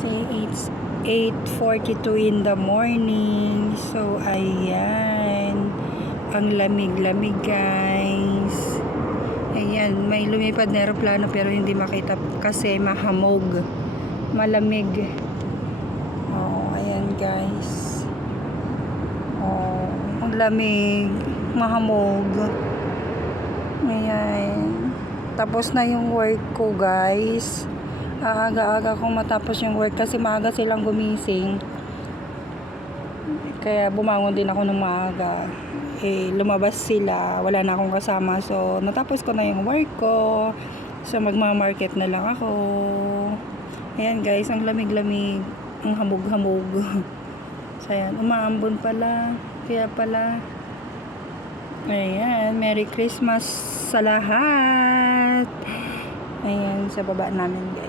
Say it's 8:42 in the morning. So ayan, ang lamig-lamig guys. Ayan, may lumipad na aeroplano pero hindi makita kasi mahamog, malamig. Oh, ayan guys. Oh, ang lamig, mahamog. Ayan. Tapos na yung work ko guys. Aga-aga kong matapos yung work kasi maaga silang gumising. Kaya bumangon din ako ng maaga. Lumabas sila, wala na akong kasama. So, natapos ko na yung work ko. So, magmamarket na lang ako. Ayan guys, ang lamig-lamig. Ang hamog-hamog. So, ayan, umaambon pala. Kaya pala. Ayan, Merry Christmas sa lahat. Ayan, sa baba namin